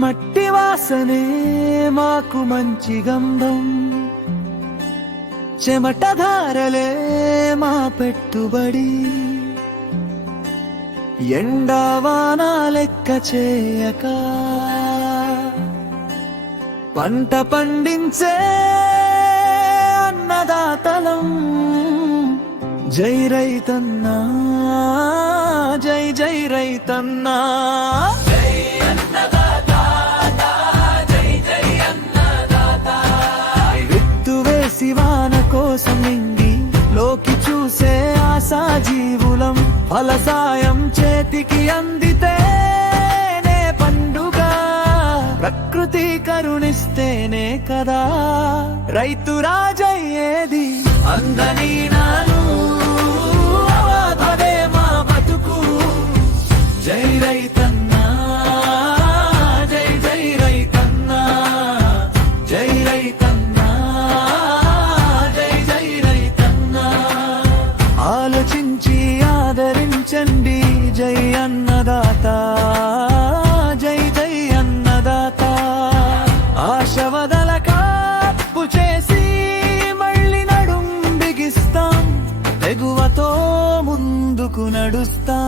మట్టి వాసనే మాకు మంచి గంధం, చెమటధారలే మా పెట్టుబడి, ఎండావాన లెక్క చేయక పంట పండించే అన్నదాతలం. జై రైతన్నా, జై జై రైతన్నా. విత్తు వేసి వాన కోసం నింగి లోకి చూసే ఆశా జీవులం. ఫలసాయం చేతికి అందితేనే పండుగ, ప్రకృతి కరుణిస్తేనే కదా రైతు రాజయ్యేది. అందని నాను అదే మా బతుకు. జై రైతన్నా, జై జై రైతన్నా, జై రైతన్నా, జై జై రైతన్నా. ఆలోచించి ఆదరించండి, జై అన్నదాత, జై జై అన్నదాత. ఆశ వదలక అప్పు చేసి మళ్ళీ నడుం బిగిస్తాం, తెగువతో ముందుకు నడుస్తాం.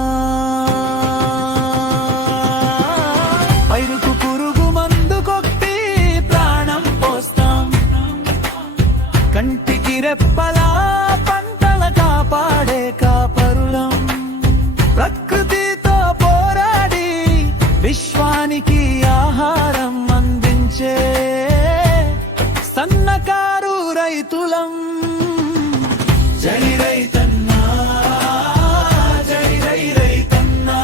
పైరుకు పురుగు మందు కొట్టి ప్రాణం పోస్తాం, కంటికి రెప్పలా పంటల కాపాడే కాపరులం. ప్రకృతితో పోరాడి విశ్వానికి ఆహారం అందించే సన్నకారు రైతులం. జై రైతన్నా, జై జై రైతన్నా,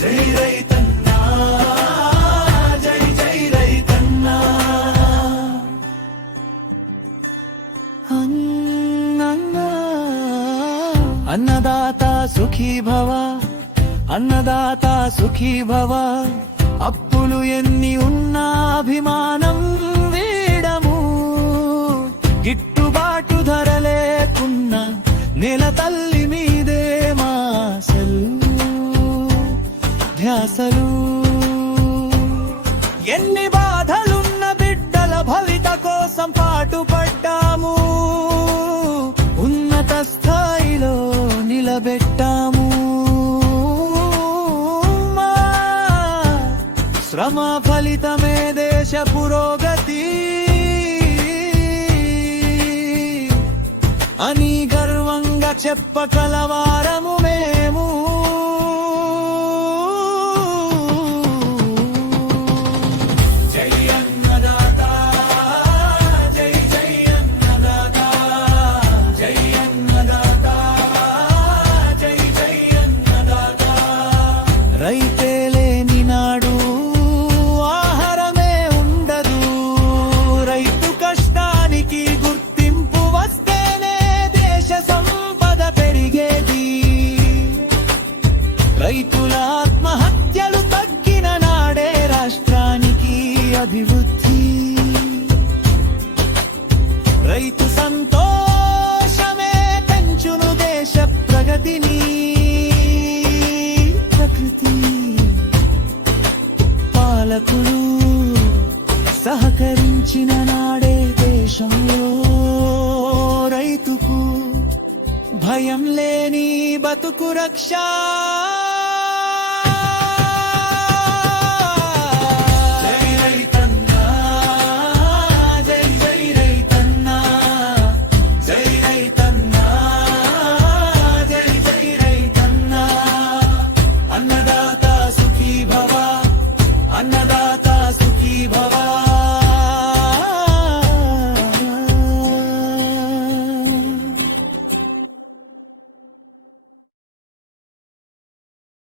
జై రైతన్నా, జై జై రైతన్నా. అన్నదాత సుఖీ భవ, అన్నదాత సుఖీ భవ. అప్పులు ఎన్ని ఉన్నా అభిమానం వీడము, గిట్టుబాటు ధర లేకున్నా నెల తల్లి మీదే మాసలు ధ్యాసలు. ఎన్ని బాధలున్న బిడ్డల భవిత కోసం పాటుపడ్డాము, ఉన్నత స్థాయిలో నిలబెట్టాము. శ్రమ ఫలితమే దేశ పురోగతి అని గర్వంగా చెప్పగలవారము మేము. జై అన్నదాత, జై జై అన్నదాత, జై అన్నదాత, జై జై అన్నదాత. రైతే లేని నాడు ఆహారమే ఉండదు, రైతు కష్టానికి గుర్తింపు వస్తేనే దేశ సంపద పెరిగేది. రైతుల ఆత్మహత్యలు తగ్గిన నాడే రాష్ట్రానికి అభివృద్ధి. రైతు సంతోషమే పెంచును దేశ ప్రగతిని. ప్రకృతి పాలకులు సహకరించిన నాడే దేశంలో రైతుకు భయం లేని బతుకు రక్ష.